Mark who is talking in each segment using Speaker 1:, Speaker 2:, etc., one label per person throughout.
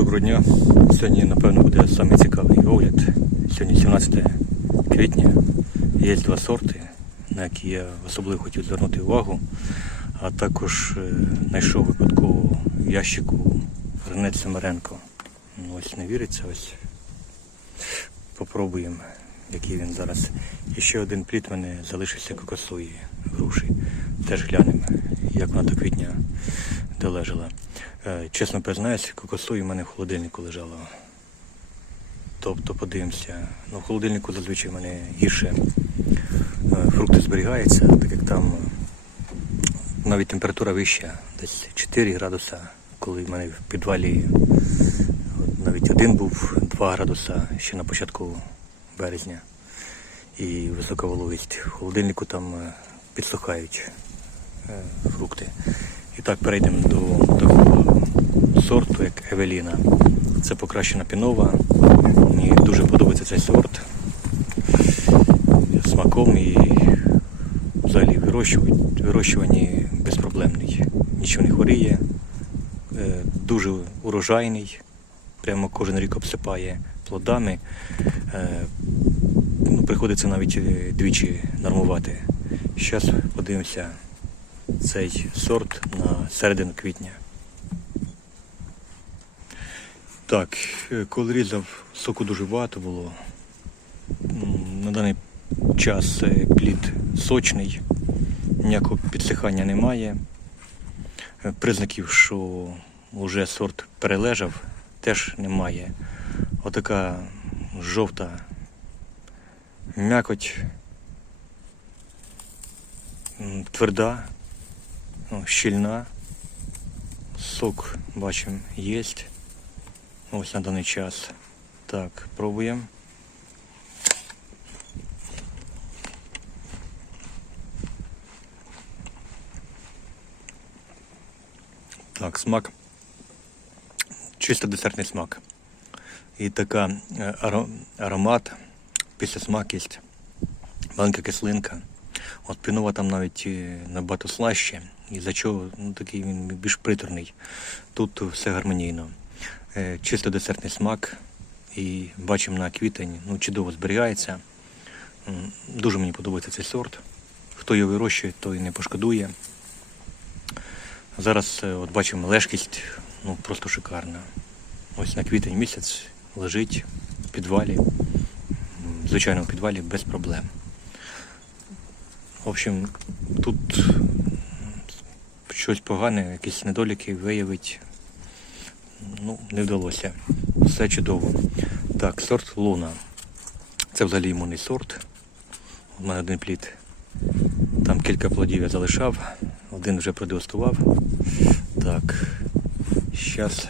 Speaker 1: Доброго дня. Сьогодні, напевно, буде самий цікавий огляд. Сьогодні 17 квітня. Є два сорти, на які я особливо хотів звернути увагу. А також е, знайшов випадково ящику Ренець Семеренко. Ну, ось не віриться, ось попробуємо, який він зараз. І ще один плід мене залишився кокосової груші. Теж глянемо, як вона до квітня долежала. Е, Чесно признаюсь, кокосові в мене в холодильнику лежало. Тобто подивимося. Ну, в холодильнику зазвичай в мене гірше е, фрукти зберігаються, так як там е, навіть температура вища, десь 4 градуса, коли в мене в підвалі навіть один був 2 градуса ще на початку березня і висока вологість. В холодильнику там підсухають фрукти. І так перейдемо до такого сорту, як Евеліна. Це покращена пінова. Мені дуже подобається цей сорт. Смаком і взагалі вирощуванні безпроблемний. Нічого не хворіє, е, дуже урожайний, прямо кожен рік обсипає плодами. Е, Ну, приходиться навіть е, двічі нормувати. Зараз подивимося цей сорт на середину квітня. Так, е, коли різав, соку дуже багато було. На даний час е, плід сочний, ніякого підсихання немає. Е, Признаків, що вже сорт перележав, теж немає. Отака жовта м'якоть, тверда, ну, щільна. Сок бачимо є. Ось на даний час. Так, пробуємо. Так, смак. Чисто десертний смак. І така е, аромат, після смак є. Маленька кислинка. От пінова там навіть е, набагато слаще. І за чого ну, такий він більш приторний. Тут все гармонійно. Е, Чисто десертний смак. І бачимо на квітень, ну, чудово зберігається. Дуже мені подобається цей сорт. Хто його вирощує, той не пошкодує. Зараз е, от бачимо лежкість, ну просто шикарна. Ось на квітень місяць лежить в підвалі, в звичайному підвалі без проблем. В общем, тут щось погане, якісь недоліки виявити ну, не вдалося. Все чудово. Так, сорт Луна. Це взагалі імунний сорт. У мене один плід. Там кілька плодів я залишав, один вже продегустував. Так, зараз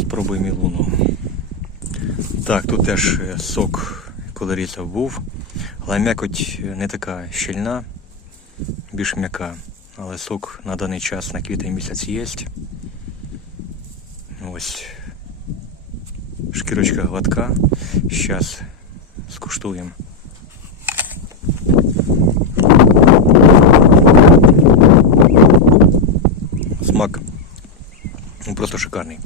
Speaker 1: спробуємо і луну. Так, тут теж е, сок, коли був, але м'якоть не така щільна, більш м'яка. Але сок на даний час на квітень місяць є. Ось шкірочка гладка. Зараз скуштуємо. Смак ну, просто шикарний.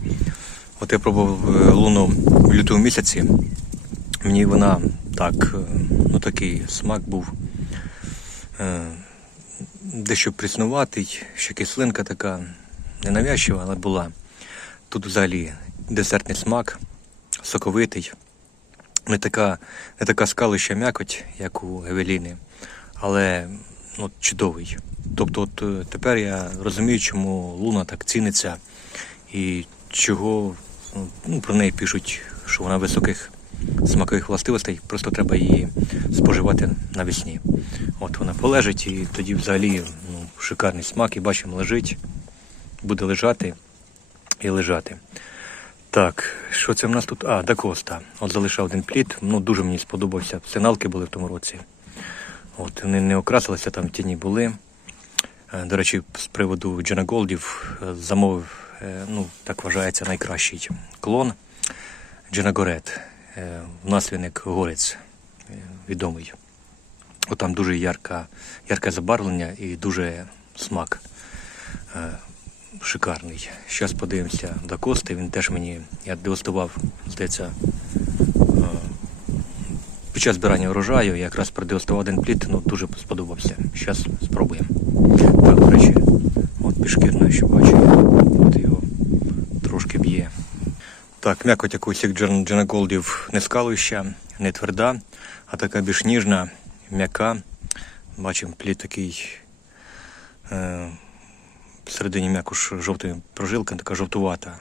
Speaker 1: От я пробував е, луну в лютому місяці. Мені вона так, е, ну такий смак був е, дещо пріснуватий, ще кислинка така ненавязчива, але була. Тут взагалі десертний смак, соковитий, не така, не така скалища м'якоть, як у Евеліни, але ну, чудовий. Тобто, от е, тепер я розумію, чому Луна так ціниться і чого ну, ну, про неї пишуть, що вона високих смакових властивостей, просто треба її споживати навесні. От вона полежить і тоді взагалі ну, шикарний смак, і бачимо, лежить, буде лежати і лежати. Так, що це в нас тут? А, Дакоста. От залишав один плід. Ну, дуже мені сподобався. Сигналки були в тому році. От, вони не окрасилися, там тіні були. Е, До речі, з приводу Джона Голдів е, замовив, е, ну, так вважається, найкращий клон Джона Горет. Е, він як горець е, відомий. От там дуже ярка, ярке забарвлення і дуже смак. Е, шикарний. Зараз подивимося до Кости. Він теж мені, я дегустував, здається, е, під час збирання врожаю, я якраз продегустував один плід, ну дуже сподобався. Зараз спробуємо. Так, до речі, от пішкірно, що бачу, от його. Так, м'якоть як у всіх Джен- дженаголдів не скалуюча, не тверда, а така більш ніжна, м'яка. Бачимо, плід такий е, всередині м'якуш жовтої прожилки, така жовтувата.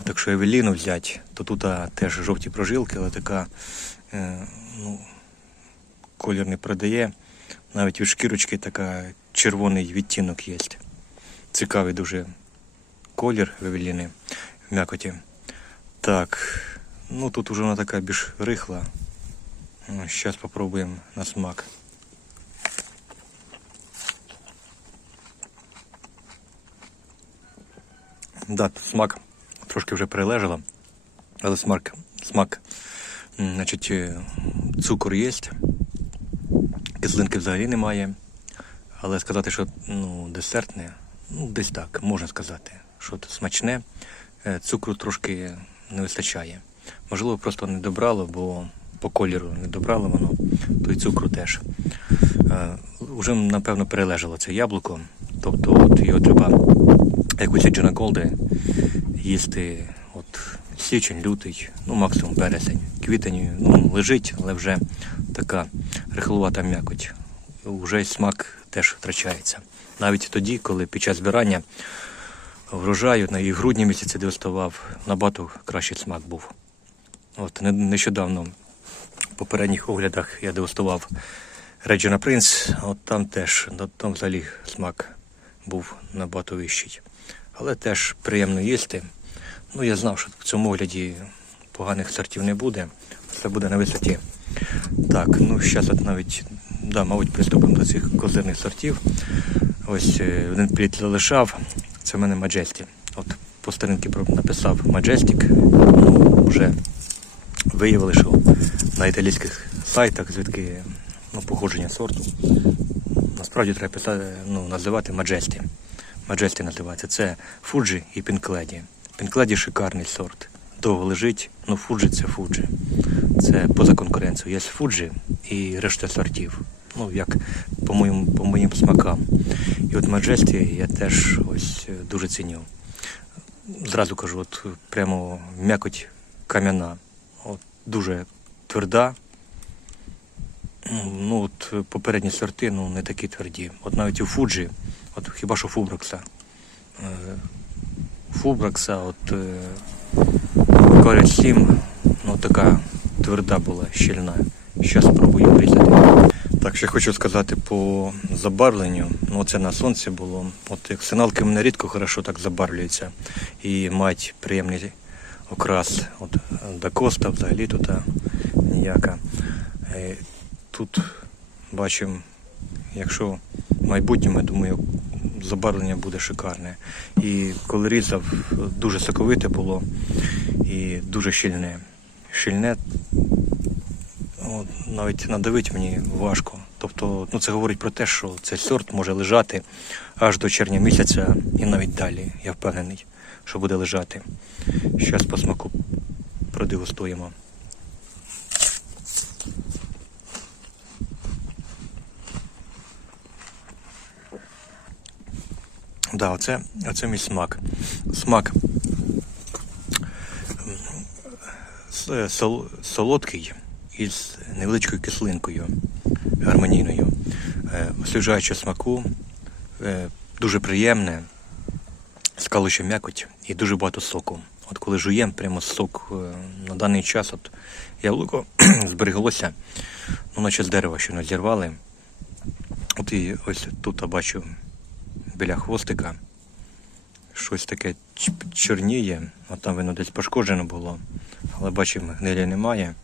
Speaker 1: От якщо евеліну взяти, то тут теж жовті прожилки, але така е, ну, колір не продає. Навіть від шкірочки така червоний відтінок є. Цікавий дуже колір вивеліни в м'якоті. Так, ну тут уже вона така більш рихла. Зараз спробуємо на смак. Да, тут смак трошки вже перележала, але смак, смак, значить, е, цукор є, кислинки взагалі немає. Але сказати, що ну, десертне, ну, десь так, можна сказати, що це смачне, е, цукру трошки не вистачає. Можливо, просто не добрало, бо по кольору не добрало воно, то й цукру теж. Е, Уже, напевно, перележало це яблуко. Тобто от його треба, як усі Джона Голди, їсти от січень, лютий, ну максимум березень. Квітень ну, лежить, але вже така рихлувата м'якоть. Уже смак теж втрачається. Навіть тоді, коли під час збирання врожаю на і грудні місяці дегустував, набагато кращий смак був. От нещодавно в попередніх оглядах я дегустував Реджина Принц, от там теж, там взагалі смак був набагато вищий. Але теж приємно їсти. Ну, я знав, що в цьому огляді поганих сортів не буде. Все буде на висоті. Так, ну зараз от навіть, да, мабуть, приступимо до цих козирних сортів. Ось е, один плід залишав. Це в мене Majesty. От по сторінки написав Majestic. Ну, вже виявили, що на італійських сайтах, звідки ну, походження сорту, насправді треба писати, ну, називати Majesty. Majesty називається. Це Fuji і Pinkledi. Pinkledi шикарний сорт. Довго лежить, ну Fuji це Fuji. Це поза конкуренцією. Є Fuji і решта сортів. Ну, як по моїм, по моїм смакам. І от Majesty я теж ось е, дуже ціню. Зразу кажу, от прямо м'якоть кам'яна. От, дуже тверда. Ну, от попередні сорти ну, не такі тверді. От навіть у Фуджі, от хіба що Фубракса. Е, Фубракса, от е, Корять 7, ну така тверда була, щільна. Зараз спробую врізати. Так, ще хочу сказати по забарвленню. Ну, це на сонці було. От як сигналки мене рідко хорошо так забарвлюються і мають приємний окрас. От до коста взагалі тут ніяка. Е, Тут бачимо, якщо в майбутньому, я думаю, забарвлення буде шикарне. І коли різав, дуже соковите було і дуже щільне. Щільне, от, навіть надавити мені важко. Тобто, ну це говорить про те, що цей сорт може лежати аж до червня місяця і навіть далі. Я впевнений, що буде лежати. Зараз по смаку продегустуємо. Да, оце, оце мій смак. Смак сол, солодкий із невеличкою кислинкою гармонійною, е, освіжаючи смаку, е, дуже приємне, скалуюча м'якоть і дуже багато соку. От коли жуємо, прямо сок е, на даний час, от яблуко збереглося, ну, наче з дерева, що не зірвали. От і ось тут я бачу біля хвостика щось таке чорніє, а там воно десь пошкоджено було. Але бачимо, гнилі немає,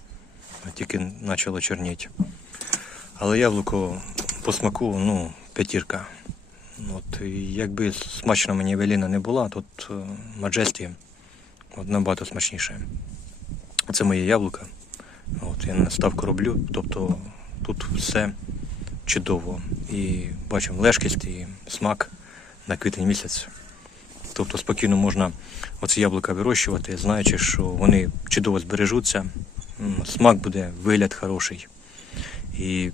Speaker 1: а тільки почало чорніти. Але яблуко по смаку, ну, п'ятірка. От, якби смачно мені Евеліна не була, тут Маджесті набагато смачніше. Це моє яблуко. От, я на ставку роблю, тобто тут все чудово. І бачимо лежкість і смак на квітень місяць. Тобто спокійно можна оці яблука вирощувати, знаючи, що вони чудово збережуться, смак буде, вигляд хороший. І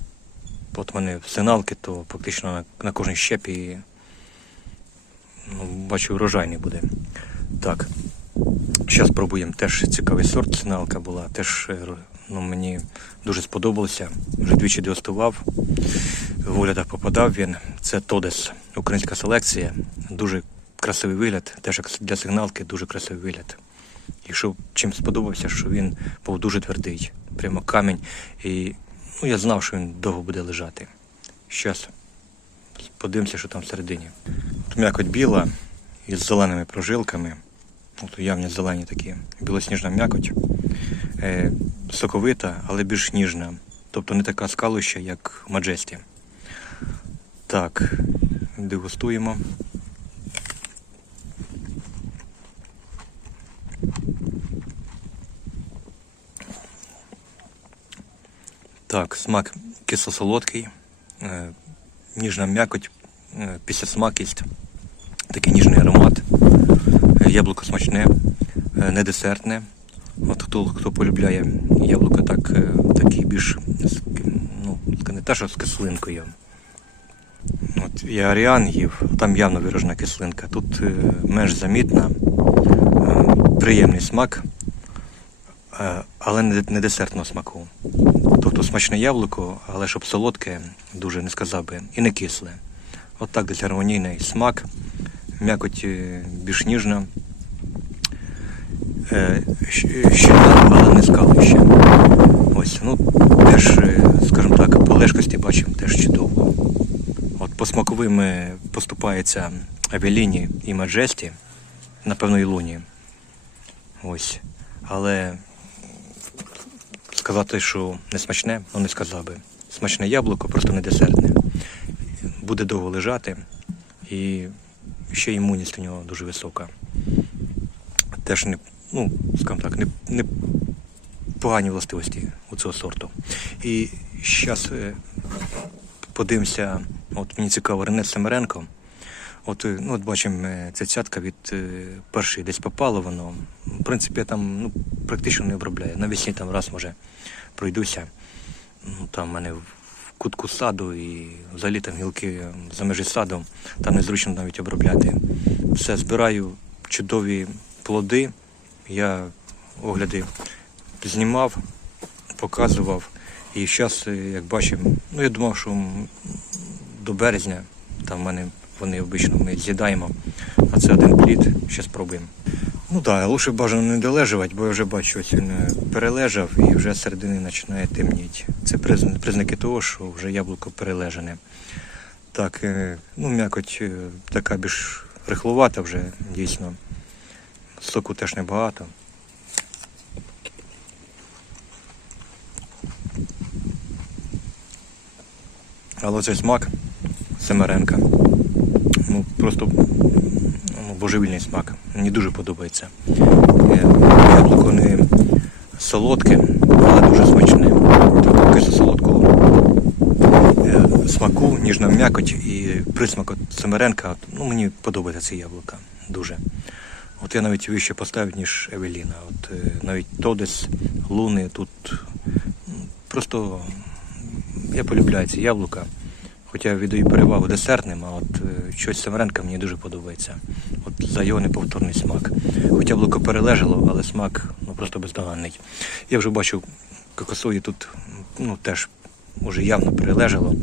Speaker 1: от в мене сигналки, то фактично на, на кожній щепі ну, бачу, врожайний буде. Так. Зараз спробуємо. Теж цікавий сорт. Сигналка була. Теж е, ну, мені дуже сподобалося. Вже двічі дегустував. В оглядах попадав він. Це Тодес, українська селекція. Дуже красивий вигляд. Теж як для сигналки дуже красивий вигляд. І що чим сподобався, що він був дуже твердий, прямо камінь. І ну, я знав, що він довго буде лежати. Зараз подивимося, що там всередині. Тут м'якоть біла із зеленими прожилками. От явні зелені такі, білосніжна м'якоть, е, соковита, але більш ніжна. Тобто не така скалуща, як в Маджесті. Так, дегустуємо. Так, смак кисло-солодкий, е, ніжна м'якоть, е, післясмакість, такий ніжний аромат. Е, Яблуко смачне, не десертне. От хто, хто полюбляє яблуко так, такі більш ну, не те, що з кислинкою. От я аріан їв, там явно виражена кислинка. Тут менш замітна, приємний смак, але не, десертного смаку. Тобто смачне яблуко, але щоб солодке, дуже не сказав би, і не кисле. От так десь гармонійний смак, м'якоть е, більш ніжна, е, щільна, але не скалища. Ось, ну теж, е, скажімо так, по лежкості бачимо теж чудово. От по смаковим е, поступається Авеліні і Маджесті, напевно, і Луні. Ось. Але сказати, що не смачне, ну не сказав би. Смачне яблуко, просто не десертне. Буде довго лежати, і ще імунність у нього дуже висока. Теж не, ну, скажімо так, не, не погані властивості у цього сорту. І зараз подивимося, от мені цікаво, Рене Семеренко. От, е, ну, от бачимо, е, ця цятка від е, першої десь попало воно. В принципі, я там ну, практично не обробляю. Навесні там раз, може, пройдуся. Ну, там в мене в кутку саду і взагалі там гілки за межі саду, там незручно навіть обробляти. Все, збираю чудові плоди. Я огляди знімав, показував. І зараз, як бачимо, ну я думав, що до березня там в мене вони обично ми з'їдаємо, а це один плід, ще спробуємо. Ну так, лучше бажано не долежувати, бо я вже бачу, ось він е, перележав і вже середини починає темніти. Це признаки того, що вже яблуко перележане. Так, е, ну м'якоть е, така більш рихлувата вже дійсно. Соку теж небагато. Але цей смак Семеренка. Ну, просто ну, божевільний смак. Мені дуже подобається. Е, Яблуко не солодке, але дуже смачне. Кисло солодкого е, смаку, ніжна м'якоть і присмак Семеренка. Ну, мені подобається це яблука. Дуже. От я навіть вище поставив, ніж Евеліна. От е, навіть Тодес, Луни тут просто я полюбляю ці яблука. Хоча віддаю перевагу десертним, а от е, щось Семеренка мені дуже подобається. От за його неповторний смак. Хоча яблуко перележало, але смак ну, просто бездоганний. Я вже бачу, кокосові тут ну, теж уже явно перележало.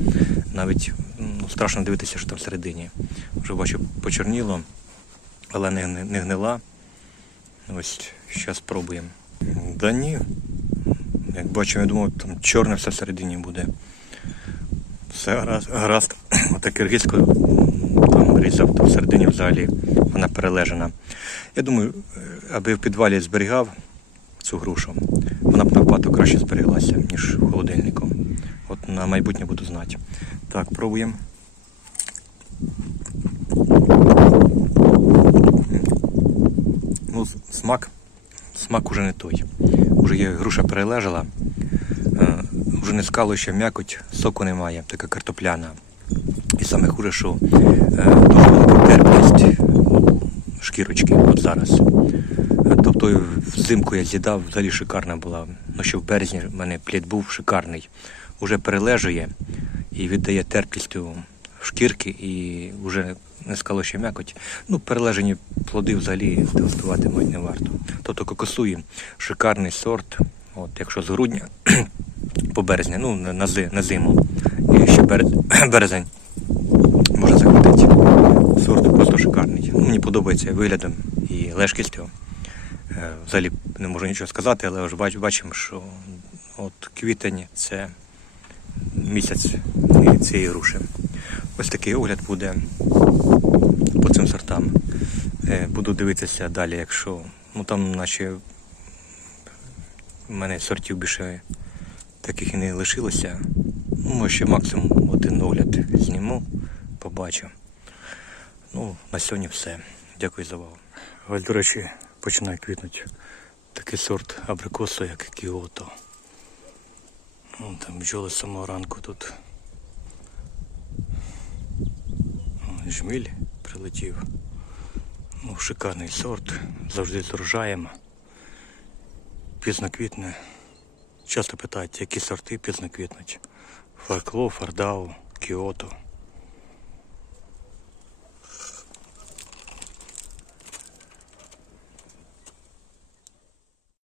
Speaker 1: Навіть ну, страшно дивитися, що там всередині. Вже бачу, почорніло, але не, не, не гнила. Ось зараз спробуємо. Да ні. Як бачу, я думав, там чорне все всередині буде. Все гаразд. гаразд. Ота киргизьку там різав, то всередині взагалі вона перележена. Я думаю, е, аби в підвалі зберігав цю грушу, вона б набагато краще зберіглася, ніж в холодильнику. От на майбутнє буду знати. Так, пробуємо. Ну, смак. Смак уже не той. Уже є груша перележала. Вже не скалуюча м'якоть, соку немає, така картопляна. І саме хуже, що е, дуже велика терпкість шкірочки, от зараз. Е, Тобто взимку я з'їдав, взагалі шикарна була. Ну ще в березні в мене плід був шикарний. Уже перележує і віддає терпкістю шкірки і вже не скало ще м'якоть. Ну, перележені плоди взагалі дегустувати мабуть, не варто. Тобто кокосуї шикарний сорт. От, якщо з грудня по березня, ну на, зи- на зиму. І ще берез- березень можна захватити. Сорт просто шикарний. Ну, мені подобається виглядом і лежкістю. Е, Взагалі не можу нічого сказати, але вже бач, бачимо, що от квітень це місяць цієї груші. Ось такий огляд буде по цим сортам. Е, Буду дивитися далі, якщо ну там наче в мене сортів більше таких і не лишилося. Ну, може, ще максимум один огляд зніму, побачу. Ну, на сьогодні все. Дякую за увагу. Ось, до речі, починає квітнути такий сорт абрикосу, як Кіото. Ну, там бджоли з самого ранку тут. Жміль прилетів. Ну, шикарний сорт, завжди з урожаєм. Пізно квітне. Часто питають, які сорти пізно квітнуть. Фаркло, Фардау, Кіото.